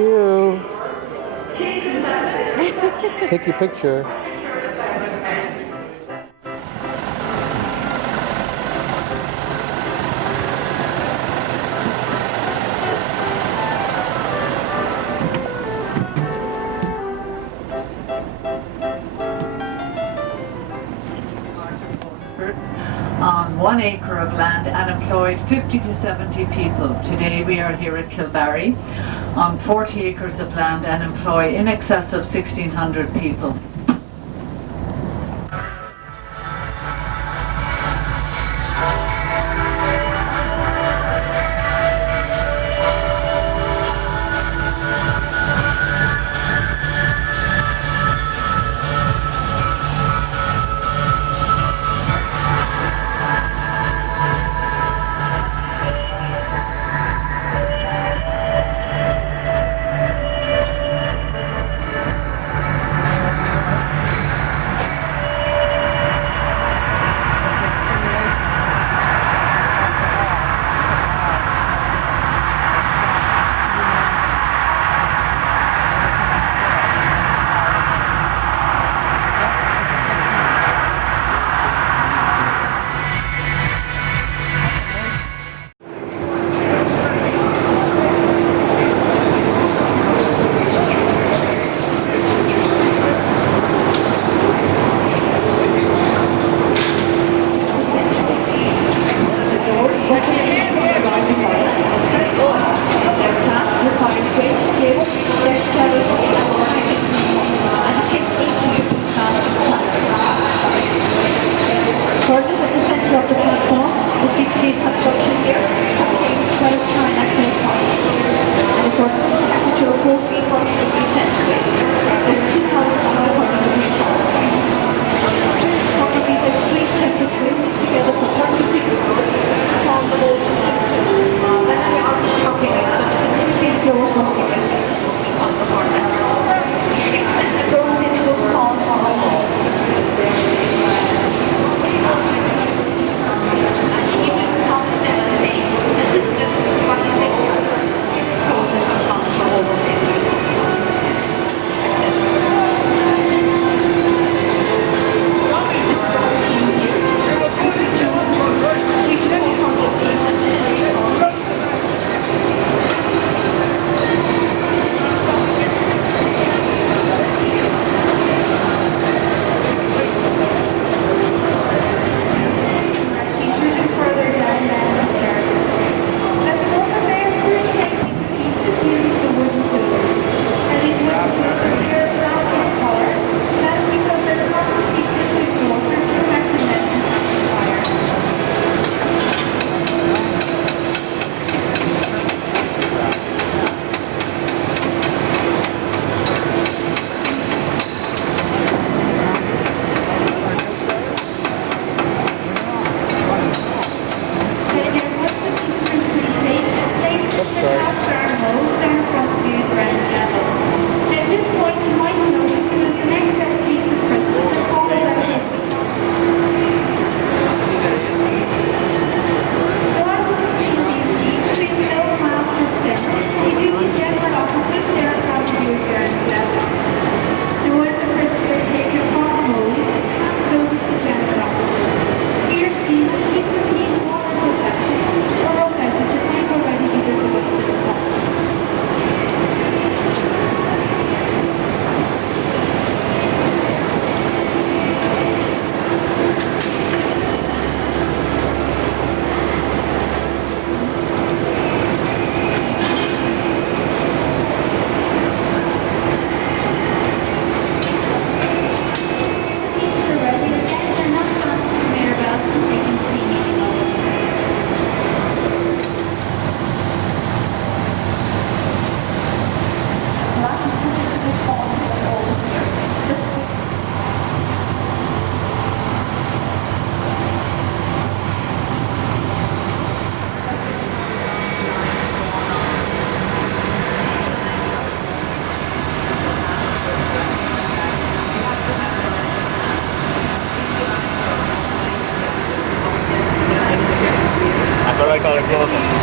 you. Take your picture. On 1 acre of land and employed 50 to 70 people. Today we are here at Kilbarry on 40 acres of land and employ in excess of 1,600 people.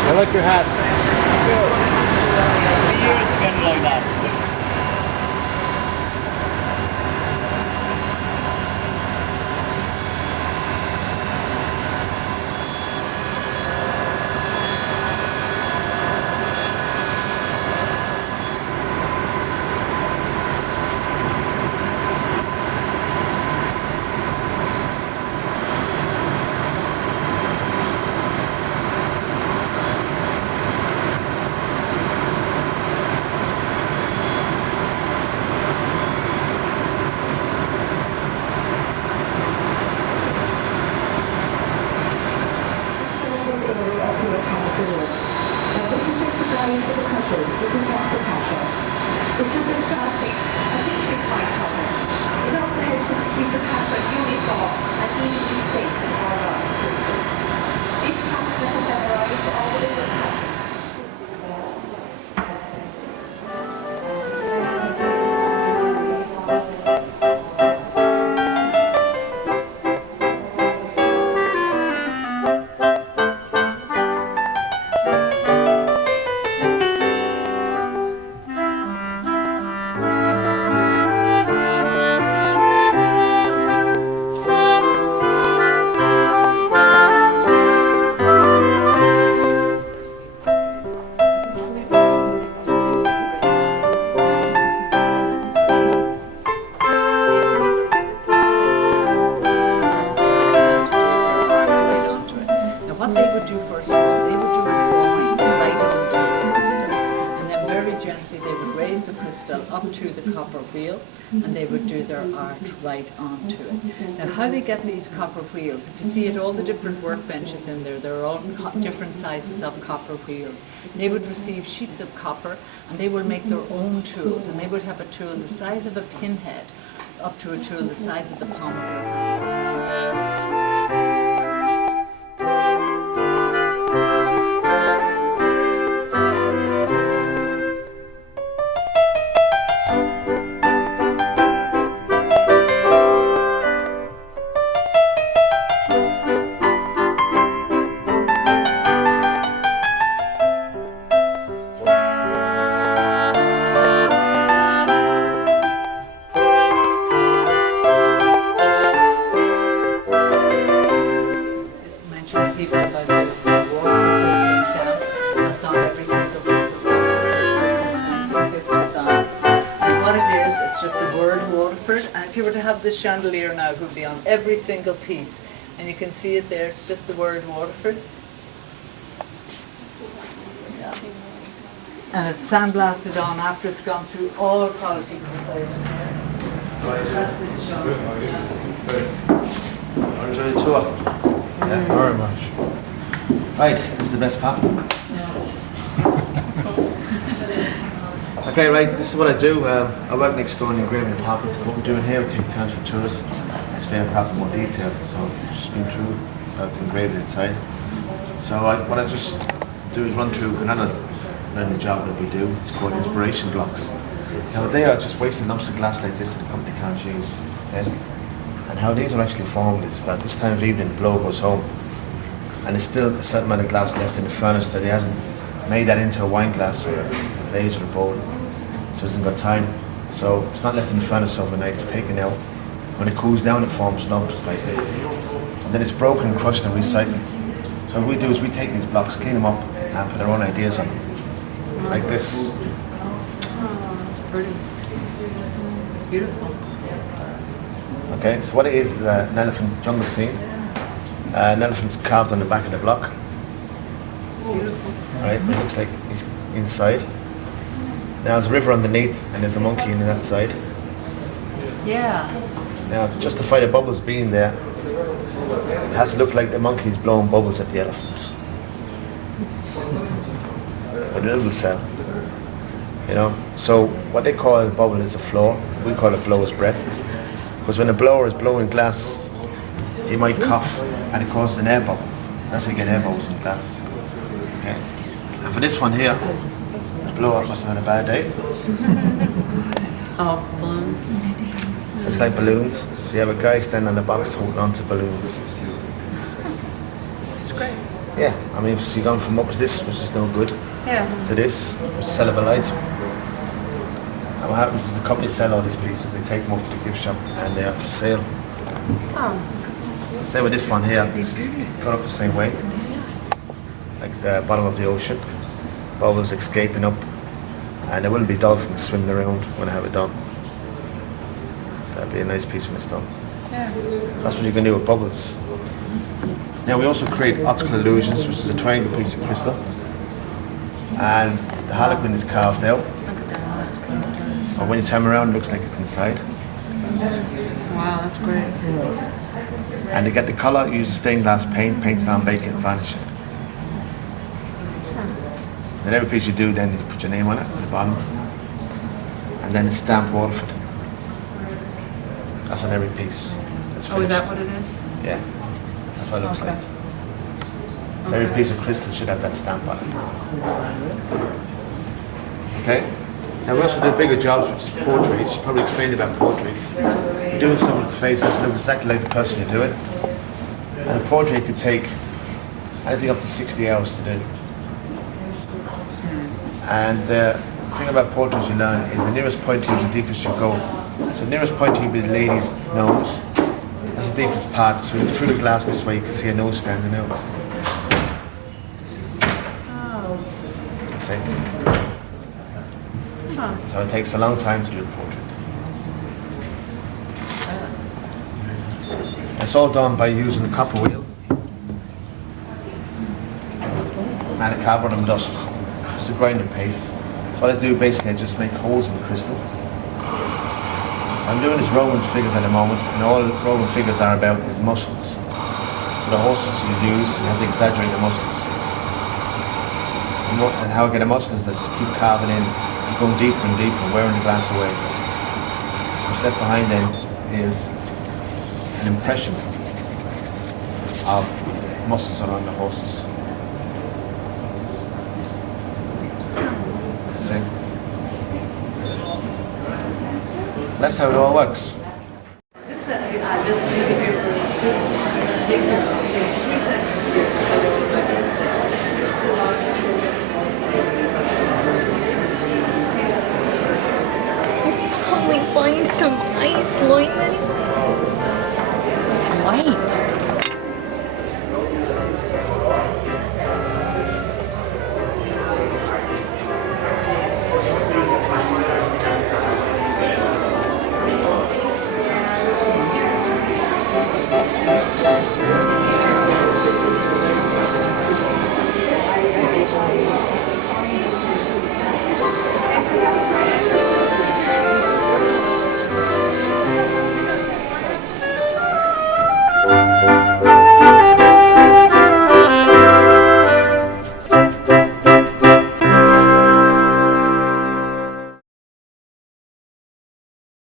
I like your hat. The years spent like that. up to the copper wheel, and they would do their art right onto it. Now, how they get these copper wheels, if you see at all the different workbenches in there, they're all different sizes of copper wheels. They would receive sheets of copper, and they would make their own tools, and they would have a tool the size of a pinhead up to a tool the size of the palm of their hand. People about the Waterford stamp that's on every single piece of paper since 1955. And what it is, it's just the word Waterford. And if you were to have this chandelier now, it would be on every single piece. And you can see it there, it's just the word Waterford. Yeah. And it's sandblasted on after it's gone through all quality control. That's it, Sean. Enjoy the tour. Yeah, very much. Right, this is the best part. Yeah. Okay, right, this is what I do. I work next door in the engraving department. What we're doing here, we take turns for tourists. It's very perhaps more detail, so just been through the engraving inside. So what I just do is run through another learning job that we do. It's called inspiration blocks. Now they are just wasting lumps of glass like this that the company can't use. Okay? And how these are actually formed is about this time of evening the blower goes home and there's still a certain amount of glass left in the furnace that he hasn't made that into a wine glass or a vase or a bowl, so he hasn't got time. So it's not left in the furnace overnight, it's taken out. When it cools down it forms lumps like this. And then it's broken, crushed and recycled. So what we do is we take these blocks, clean them up and put our own ideas on them. Like this. Oh, that's pretty. Beautiful. Okay, so what it is an elephant jungle scene. An elephant's carved on the back of the block. Beautiful. Right, it looks like he's inside. Now there's a river underneath and there's a monkey in that side. Yeah. Now, to justify the bubbles being there, it has to look like the monkey's blowing bubbles at the elephant. But it will sell. You know, so what they call a bubble is a floor. We call it blower's breath. Because when a blower is blowing glass, he might cough and it causes an air bubble. That's how you get air bubbles in glass. Okay. And for this one here, the blower must have had a bad day. Oh, balloons. Looks like balloons. So you have a guy standing on the box holding on to balloons. It's great. Yeah, I mean, so you've gone from what was this, which is no good, Yeah. to this, which is sellable item. And what happens is the company sell all these pieces, they take them off to the gift shop and they are for sale. Oh. Say with this one here, this is cut up the same way, like the bottom of the ocean, bubbles escaping up, and there will be dolphins swimming around when I have it done. That'd be a nice piece when it's done. Yeah. That's what you can do with bubbles. Now we also create optical illusions, which is a triangle piece of crystal, and the harlequin is carved out. So when you turn around, it looks like it's inside. Wow, that's great. And to get the colour, you use a stained glass paint, paint it on, bake it, and varnish it. Then every piece you do, then you put your name on it at the bottom, and then it's stamped Waterford. That's on every piece. Oh, is that what it is? Yeah, that's what it looks Okay. like. So every piece of crystal should have that stamp on it. Okay? Now we also do bigger jobs, which is portraits. You probably explained about portraits. You're doing someone's face, that's look exactly like the person you do it. And a portrait could take anything up to 60 hours to do. And the thing about portraits you learn is the nearest point to you is the deepest you go. So the nearest point to you will be the lady's nose. That's the deepest part. So through the glass this way you can see a nose standing out. Oh. See? Huh. So it takes a long time to do a portrait. It's all done by using a copper wheel and a carbon and dust. It's a grinding paste. So what I do basically, I just make holes in the crystal I'm doing this Roman figures at the moment, and all Roman figures are about is muscles. So the horses you use, you have to exaggerate the muscles. And how I get the muscles is I just keep carving in, keep going deeper and deeper, wearing the glass away. What's left behind then is an impression of muscles around the horses. See? That's how it all works. Can we find some ice, Lyman? Why?